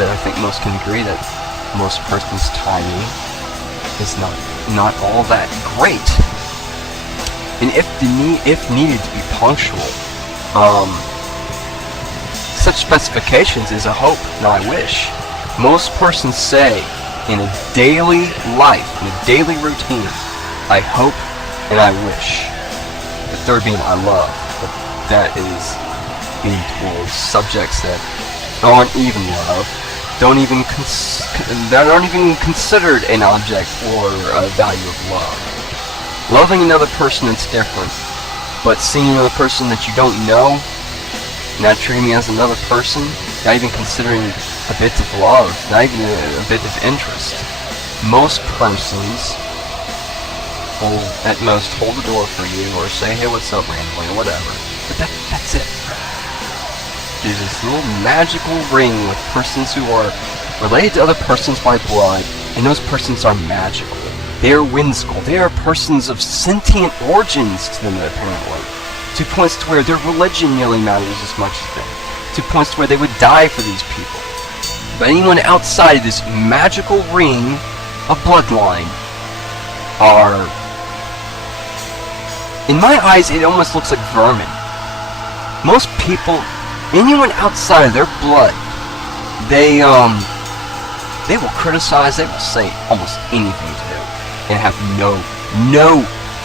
but I think most can agree that most persons' timing is not all that great. And if needed to be punctual, such specifications is a hope, not a wish. Most persons say in a daily life, in a daily routine, I hope and I wish. The third being I love, but that is being towards subjects that aren't even love, that aren't even considered an object or a value of love. Loving another person is different, but seeing another person that you don't know, not treating me as another person, not even considering a bit of love, not even a bit of interest. Most persons will at most hold the door for you or say, hey, what's up, randomly, or whatever. But that's it. There's this little magical ring with persons who are related to other persons by blood, and those persons are magical. They are whimsical. They are persons of sentient origins to them, apparently. To points to where their religion nearly matters as much as them. To points to where they would die for these people. But anyone outside of this magical ring of bloodline are, in my eyes, it almost looks like vermin. Most people, anyone outside of their blood, they will criticize, they will say almost anything to them, and have no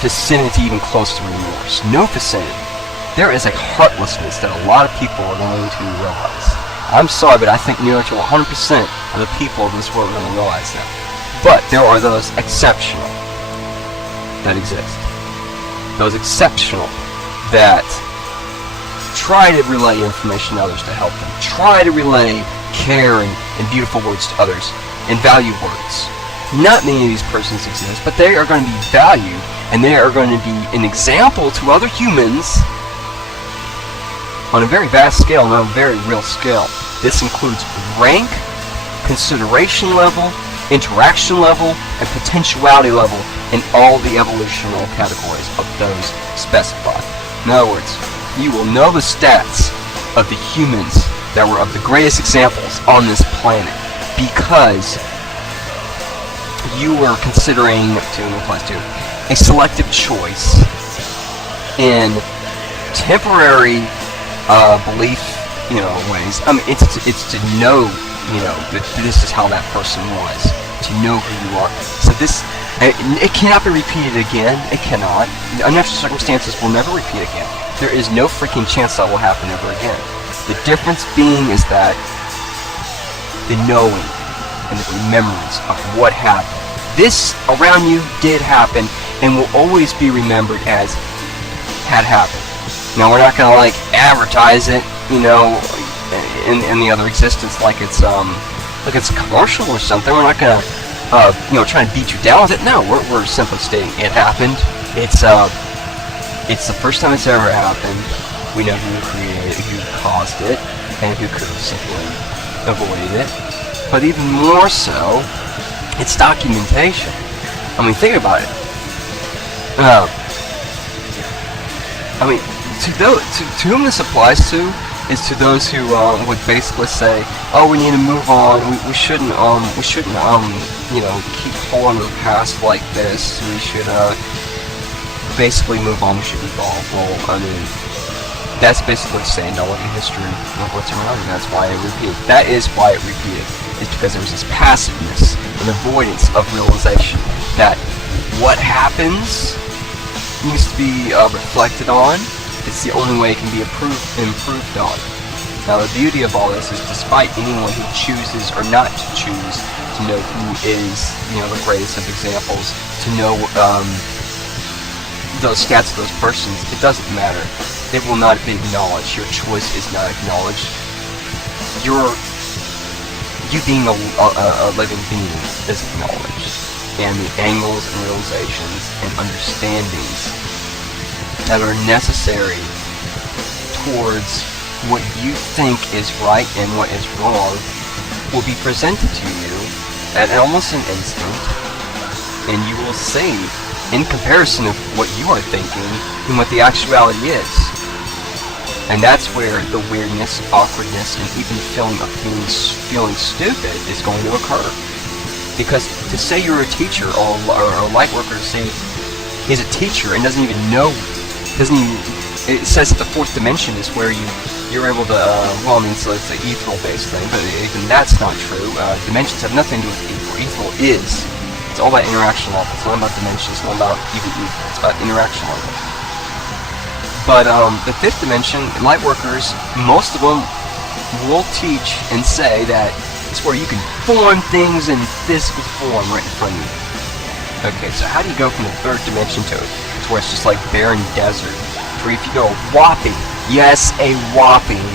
vicinity even close to remorse. No vicinity. There is a heartlessness that a lot of people are going to realize. I'm sorry, but I think nearly to 100% of the people of this world are going to realize that. But there are those exceptional that exist. Those exceptional that try to relay information to others to help them. Try to relay care and beautiful words to others, and value words. Not many of these persons exist, but they are going to be valued, and they are going to be an example to other humans on a very vast scale, and on a very real scale. This includes rank, consideration level, interaction level, and potentiality level in all the evolutional categories of those specified. In other words, you will know the stats of the humans that were of the greatest examples on this planet because you were considering a selective choice in temporary belief, ways. I mean, it's to know, that this is how that person was, to know who you are. So this, it cannot be repeated again. It cannot. Unnatural circumstances will never repeat again. There is no freaking chance that will happen ever again. The difference being is that the knowing and the remembrance of what happened. This around you did happen and will always be remembered as had happened. Now we're not gonna advertise it, in the other existence like it's a commercial or something. We're not gonna try and beat you down with it. No, we're simply stating it happened. It's the first time it's ever happened. We know who created it, who caused it, and who could have simply avoided it. But even more so, it's documentation. I mean, think about it. To whom this applies to is to those who would basically say, "Oh, we need to move on. We shouldn't keep pulling the past like this. We should basically move on. We should evolve." Well, I mean, that's basically saying don't look at history of what's around you. That's why it repeated. That is why it repeated. It's because there was this passiveness and avoidance of realization that what happens needs to be reflected on. It's the only way it can be improved on. Now the beauty of all this is despite anyone who chooses or not to choose to know who is, the greatest of examples, to know those stats of those persons, it doesn't matter. It will not be acknowledged. Your choice is not acknowledged. You being a living being is acknowledged. And the angles and realizations and understandings that are necessary towards what you think is right and what is wrong will be presented to you at almost an instant, and you will see, in comparison of what you are thinking and what the actuality is. And that's where the weirdness, awkwardness, and even feeling of feeling stupid is going to occur. Because to say you're a teacher or a light worker, to say he's a teacher and doesn't even know, it says that the fourth dimension is where you're able to, well, I mean, so it's an ethereal-based thing, but even that's not true. Dimensions have nothing to do with ethereal. Ethereal is. It's all about interaction level. It's not about dimensions. It's not about even ethereal. It's about interaction level. But the fifth dimension, light workers, most of them will teach and say that it's where you can form things in physical form right in front of you. Okay, so how do you go from the third dimension to where it's just like barren desert? Where if you go a whopping, yes, a whopping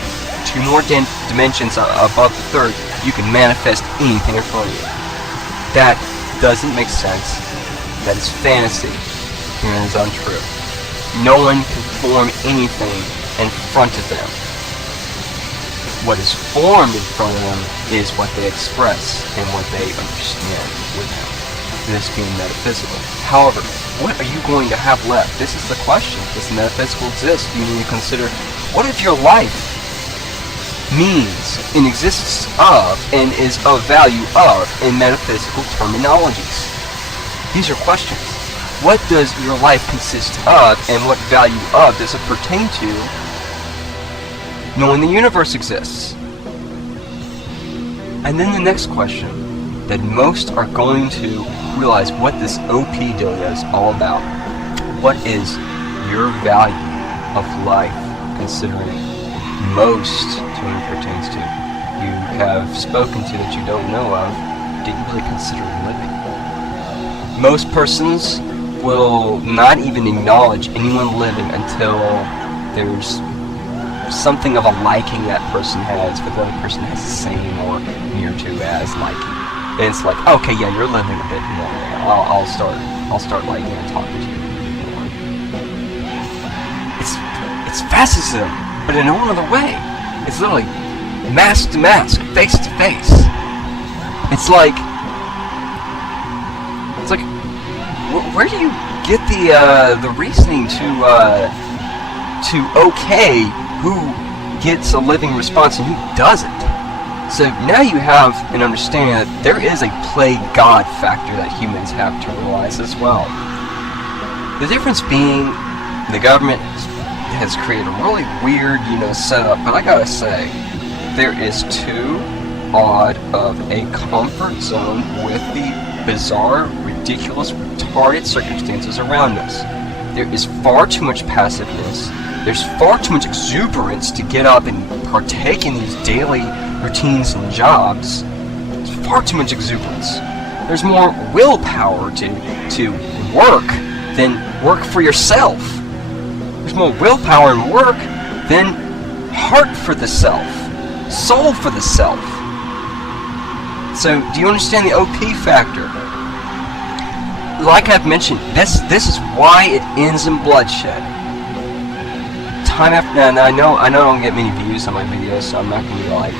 2 more dimensions above the third, you can manifest anything in front of you. That doesn't make sense. That is fantasy. And it is untrue. No one can form anything in front of them. What is formed in front of them is what they express and what they understand with them. This being metaphysical. However, what are you going to have left? This is the question. Does the metaphysical exist? You need to consider, what if your life means and exists of and is of value of in metaphysical terminologies? These are questions. What does your life consist of, and what value of does it pertain to knowing the universe exists? And then the next question that most are going to realize what this OP dealio is all about. What is your value of life, considering most to what it pertains to? You have spoken to that you don't know of. Did you really consider living? Most persons will not even acknowledge anyone living until there's something of a liking that person has, but the other person has the same or near to as liking. And it's like, okay, yeah, you're living a bit more. I'll start liking and talking to you more. It's fascism, but in a whole other way. It's literally mask to mask, face to face. It's like where do you get the reasoning to okay who gets a living response and who doesn't? So now you have an understanding that there is a play God factor that humans have to realize as well. The difference being the government has created a really weird, setup, but I gotta say, there is too odd of a comfort zone with the bizarre, ridiculous, retarded circumstances around us. There is far too much passiveness. There's far too much exuberance to get up and partake in these daily routines and jobs. There's far too much exuberance. There's more willpower to work than work for yourself. There's more willpower and work than heart for the self, soul for the self. So, do you understand the OP factor? Like I've mentioned, this is why it ends in bloodshed. Time after, and I know I don't get many views on my videos, so I'm not going to be like,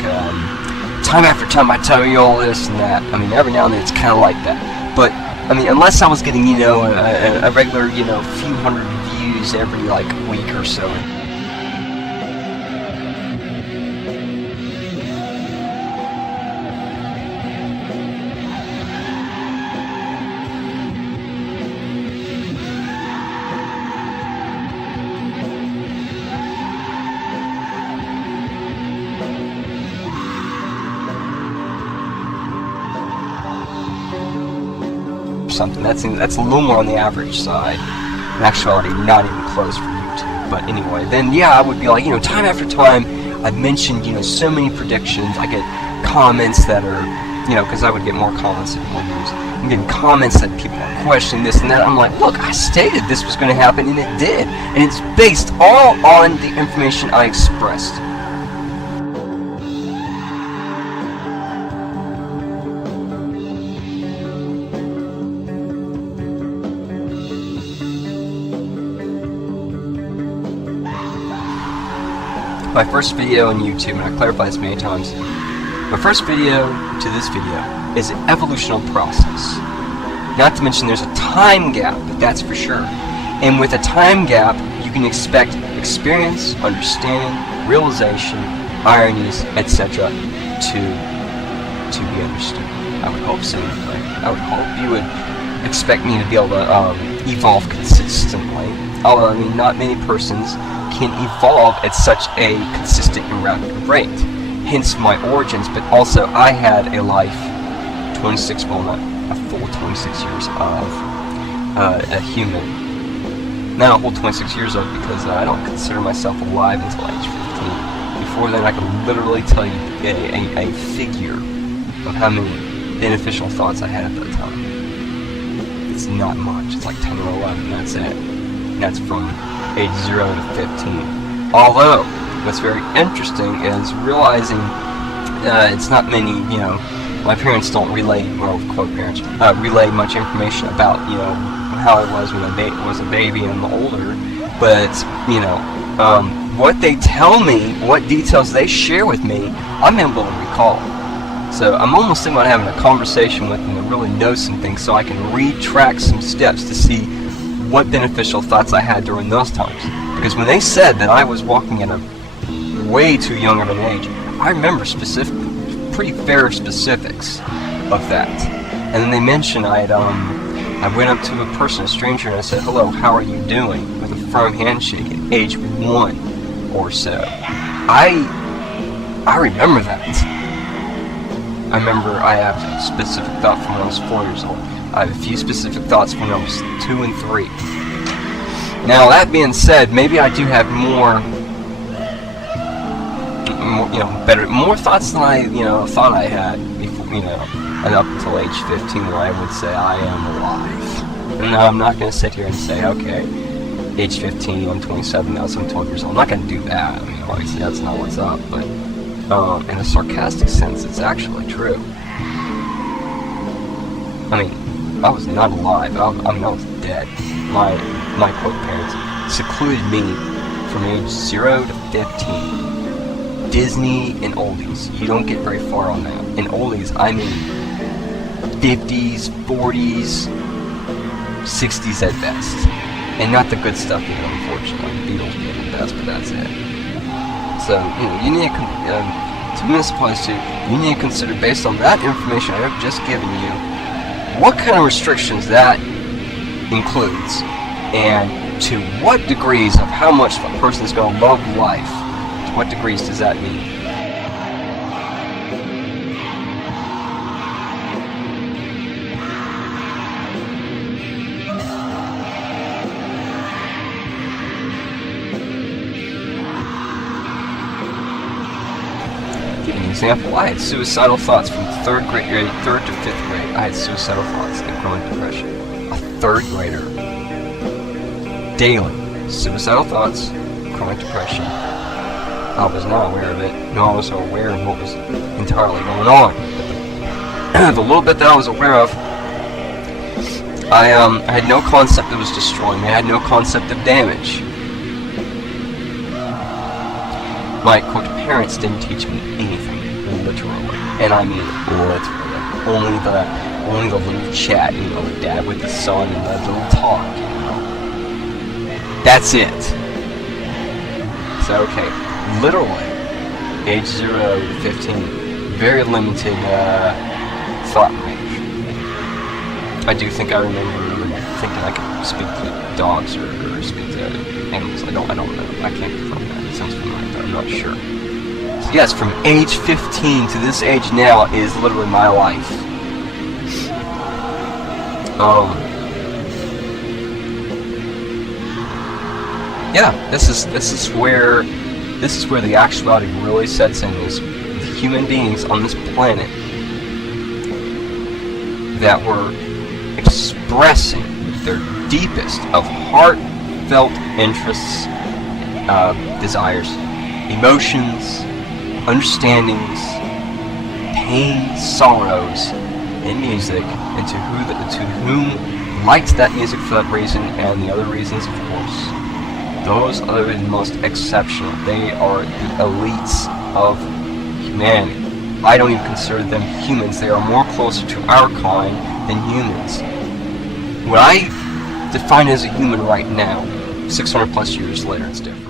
time after time I tell you all this and that. I mean, every now and then it's kind of like that. But, I mean, unless I was getting, a regular, few hundred views every, week or so. Something that's a little more on the average side. In actuality, not even close for YouTube. But anyway, then yeah, I would be like, time after time, I've mentioned, so many predictions. I get comments that are, because I would get more comments and more views. I'm getting comments that people are questioning this and that. I'm like, look, I stated this was going to happen, and it did. And it's based all on the information I expressed. My first video on YouTube, and I clarified this many times, my first video to this video is an evolutional process. Not to mention there's a time gap, that's for sure. And with a time gap, you can expect experience, understanding, realization, ironies, etc. to be understood. I would hope so anyway. I would hope you would expect me to be able to evolve consistently. Although, I mean, not many persons can evolve at such a consistent and rapid rate. Hence my origins, but also I had a life, 26, well not a full 26 years of a human. Not a whole 26 years of, because I don't consider myself alive until age 15. Before then I could literally tell you a figure of how many beneficial thoughts I had at that time. It's not much, it's like 10 or 11, that's it. And that's from age 0 to 15. Although, what's very interesting is realizing it's not many, my parents don't relay, well, quote parents, relay much information about, how I was when I was a baby and older, but, what they tell me, what details they share with me, I'm able to recall. So I'm almost thinking about having a conversation with them to really know some things so I can retrack some steps to see what beneficial thoughts I had during those times. Because when they said that I was walking at a way too young of an age, I remember pretty fair specifics of that. And then they mentioned I went up to a person, a stranger, and I said, "Hello, how are you doing?" with a firm handshake at age 1 or so. I remember that. I remember I have a specific thought from when I was 4 years old. I have a few specific thoughts when I was 2 and 3. Now, that being said, maybe I do have more thoughts than I, thought I had before, and up until age 15, where I would say I am alive. And now I'm not going to sit here and say, okay, age 15, I'm 27 now, so I'm 12 years old. I'm not going to do that. I mean, obviously that's not what's up, but in a sarcastic sense, it's actually true. I mean, I was not alive. I was dead. My quote parents secluded me from age 0 to 15. Disney and oldies. You don't get very far on that. In oldies, I mean 50s, 40s, 60s at best. And not the good stuff either, unfortunately. Beatles being the best, but that's it. So, you need to municipalize too, you need to consider, based on that information I have just given you, what kind of restrictions that includes, and to what degrees of how much a person is going to love life, to what degrees does that mean? Example, I had suicidal thoughts from 3rd to 5th grade. I had suicidal thoughts and growing depression. A 3rd grader. Daily. Suicidal thoughts, chronic depression. I was not aware of it. No, I was aware of what was entirely going on. But the little bit that I was aware of, I had no concept it was destroying me. I had no concept of damage. My quote parents didn't teach me anything. Literally, and I mean literally. Only the little chat, the dad with the son and the little talk, That's it. So okay, literally, age 0 to 15, very limited thought range. I do think I remember thinking I could speak to dogs or speak to animals. I don't know. I can't confirm that. It sounds familiar, but I'm not sure. Yes, from age 15 to this age now is literally my life. Yeah, this is where the actuality really sets in. Is human beings on this planet that were expressing their deepest of heartfelt interests, desires, emotions, understandings, pain, sorrows, in music, and to whom liked that music for that reason, and the other reasons, of course. Those are the most exceptional. They are the elites of humanity. I don't even consider them humans. They are more closer to our kind than humans. What I define as a human right now, 600 plus years later, it's different.